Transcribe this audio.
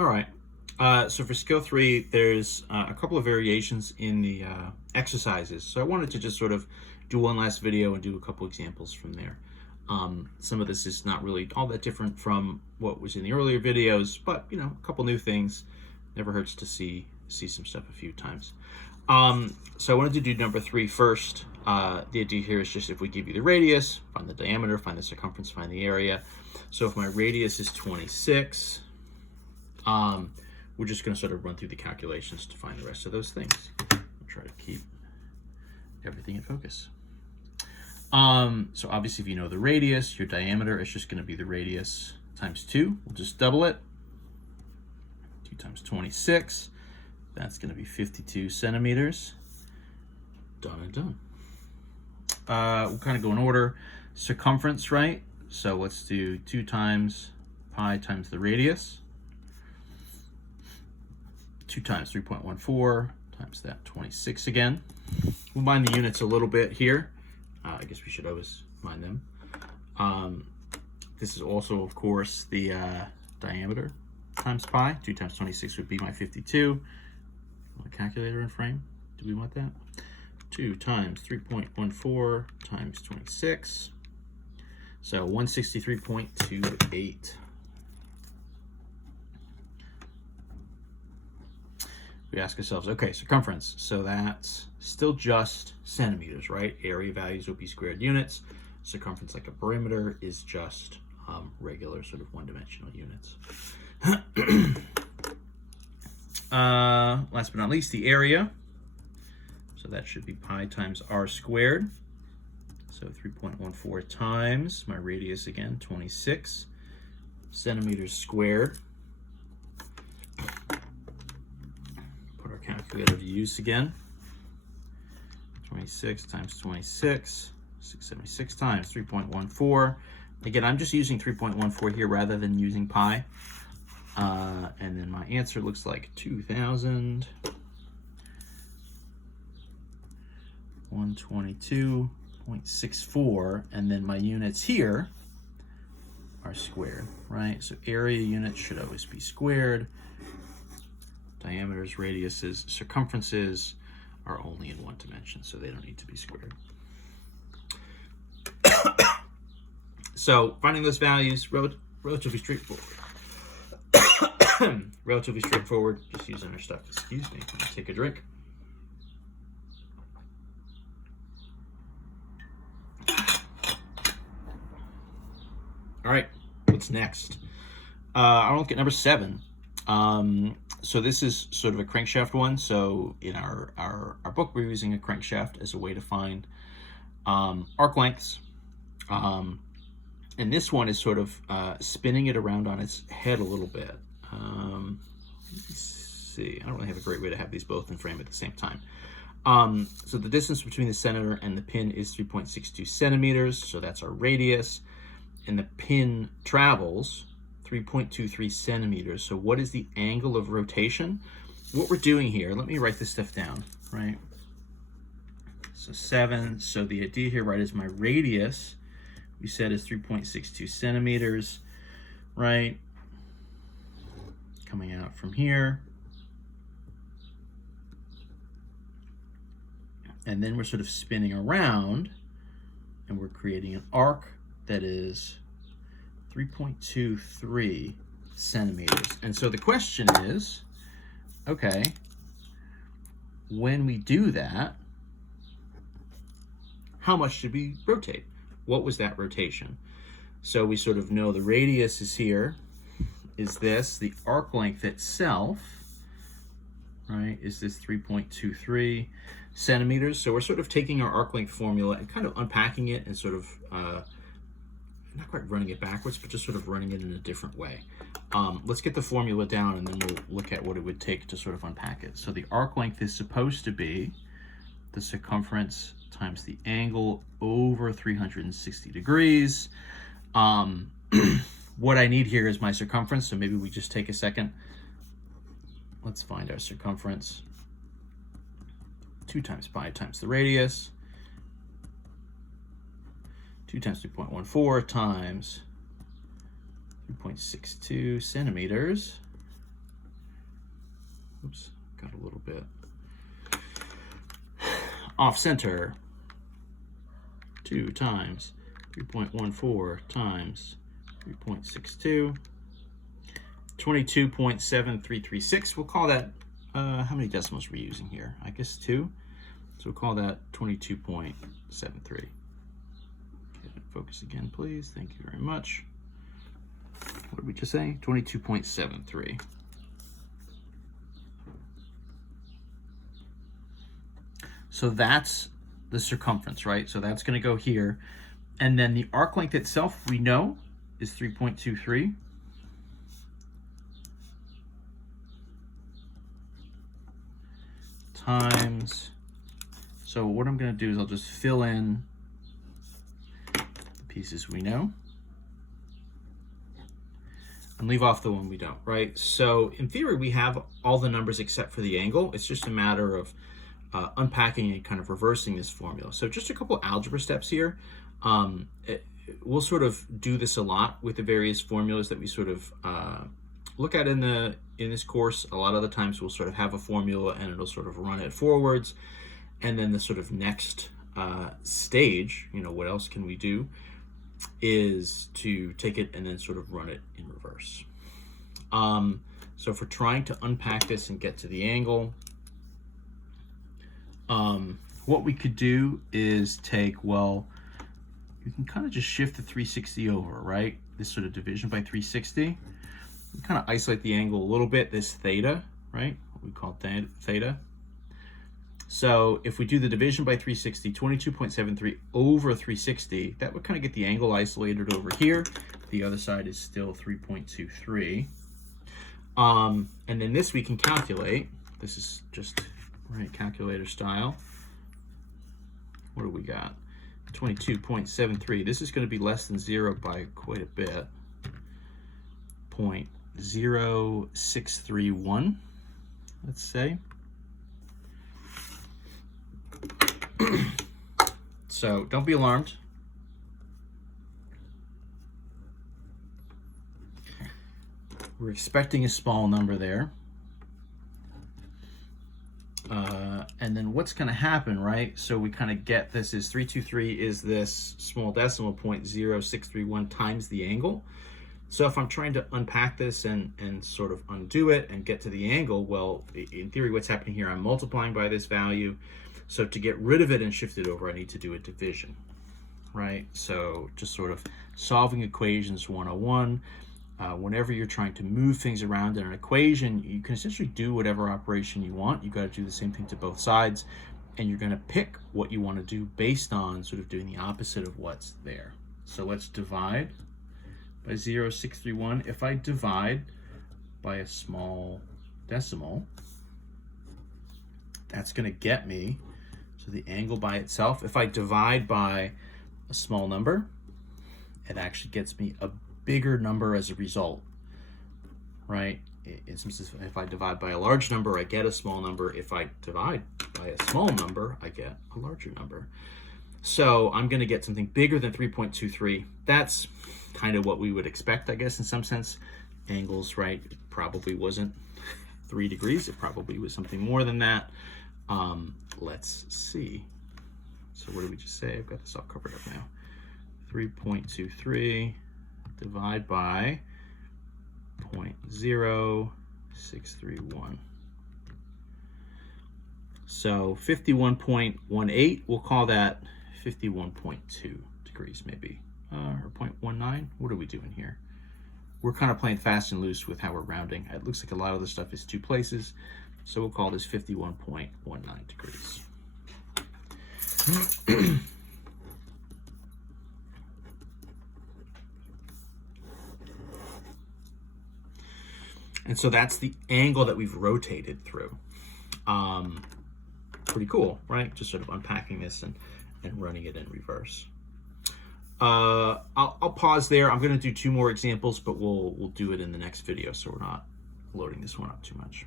All right. So for skill 3, there's a couple of variations in the exercises. So I wanted to just sort of do one last video and do a couple examples from there. Some of this is not really all that different from what was in the earlier videos, but you know, a couple new things. Never hurts to see some stuff a few times. So I wanted to do number 3 first. The idea here is just if we give you the radius, find the diameter, find the circumference, find the area. So if my radius is 26, we're just going to sort of run through the calculations to find the rest of those things. I'll try to keep everything in focus. So obviously if you know the radius, your diameter is just going to be the radius times 2. We'll just double it. 2 times 26. That's going to be 52 centimeters. Done and done. We'll kind of go in order. Circumference, right? So let's do 2 times pi times the radius. 2 times 3.14 times that 26 again. We'll mind the units a little bit here. I guess we should always mind them. This is also, of course, the diameter times pi. 2 times 26 would be my 52. Want a calculator in frame? Do we want that? 2 times 3.14 times 26. So 163.28. We ask ourselves, okay, circumference. So that's still just centimeters, right? Area values will be squared units. Circumference, like a perimeter, is just regular sort of one-dimensional units. Last but not least, the area. So that should be pi times r squared. So 3.14 times my radius again, 26 centimeters squared. Put our calculator to use again. 26 times 26, 676 times 3.14. Again, I'm just using 3.14 here rather than using pi. And then my answer looks like 2,122.64, and then my units here are squared, right? So area units should always be squared. Diameters, radiuses, circumferences are only in one dimension, so they don't need to be squared. So finding those values, relatively straightforward. Relatively straightforward, just using our stuff. Excuse me, I'm gonna take a drink. All right, what's next? I'll look at number 7. So this is sort of a crankshaft one. So in our book, we're using a crankshaft as a way to find arc lengths. And this one is sort of spinning it around on its head a little bit. Let's see, I don't really have a great way to have these both in frame at the same time. So the distance between the center and the pin is 3.62 centimeters. So that's our radius. And the pin travels 3.23 centimeters. So what is the angle of rotation? What we're doing here, let me write this stuff down, right? So 7, so the idea here, right, is my radius, we said is 3.62 centimeters, right? Coming out from here. And then we're sort of spinning around and we're creating an arc that is 3.23 centimeters. And so the question is, okay, when we do that, how much did we rotate? What was that rotation? So we sort of know the radius is here, is this. The arc length itself, right, is this 3.23 centimeters. So we're sort of taking our arc length formula and kind of unpacking it and sort of, not quite running it backwards, but just sort of running it in a different way. Let's get the formula down and then we'll look at what it would take to sort of unpack it. So the arc length is supposed to be the circumference times the angle over 360 degrees. What I need here is my circumference, so maybe we just take a second. Let's find our circumference. 2 times pi times the radius. 2 times 3.14 times 3.62 centimeters oops, got a little bit off center. 2 times 3.14 times 3.62, 22.7336. We'll call that, how many decimals are we using here? I guess 2. So we'll call that 22.73. Okay, focus again, please. Thank you very much. What did we just say? 22.73. So that's the circumference, right? So that's going to go here. And then the arc length itself, we know, is 3.23. Times, so what I'm going to do is I'll just fill in the pieces we know and leave off the one we don't, right? So in theory, we have all the numbers except for the angle. It's just a matter of unpacking and kind of reversing this formula. So just a couple algebra steps here. We'll sort of do this a lot with the various formulas that we sort of look at in this course. A lot of the times we'll sort of have a formula and it'll sort of run it forwards, and then the sort of next stage, you know, what else can we do, is to take it and then sort of run it in reverse. So if we're trying to unpack this and get to the angle, what we could do is take, well, you can kind of just shift the 360 over, right? This sort of division by 360. You kind of isolate the angle a little bit, this theta, right? What we call theta. So if we do the division by 360, 22.73 over 360, that would kind of get the angle isolated over here. The other side is still 3.23. And then this we can calculate. This is just, right, calculator style. What do we got? 22.73. This is going to be less than 0 by quite a bit. 0.0631, let's say. So don't be alarmed. We're expecting a small number there. And then what's going to happen, right? So we kind of get this is 323 is this small decimal point 0.0631 times the angle. So if I'm trying to unpack this and sort of undo it and get to the angle, well, in theory, what's happening here, I'm multiplying by this value. So to get rid of it and shift it over, I need to do a division, right? So just sort of solving equations 101. Whenever you're trying to move things around in an equation, you can essentially do whatever operation you want. You've got to do the same thing to both sides, and you're going to pick what you want to do based on sort of doing the opposite of what's there. So let's divide by 0.0631. If I divide by a small decimal, that's going to get me, so the angle by itself, if I divide by a small number, it actually gets me a bigger number as a result, right? If I divide by a large number, I get a small number. If I divide by a small number, I get a larger number. So I'm going to get something bigger than 3.23. That's kind of what we would expect, I guess, in some sense. Angles, right? It probably wasn't 3 degrees. It probably was something more than that. Let's see. So what did we just say? I've got this all covered up now. 3.23 divide by 0.0631. So 51.18, we'll call that 51.2 degrees maybe, or 0.19. What are we doing here? We're kind of playing fast and loose with how we're rounding. It looks like a lot of the stuff is 2 places, so we'll call this 51.19 degrees. And so that's the angle that we've rotated through. Pretty cool, right? Just sort of unpacking this and running it in reverse. I'll pause there. I'm going to do 2 more examples, but we'll do it in the next video, so we're not loading this one up too much.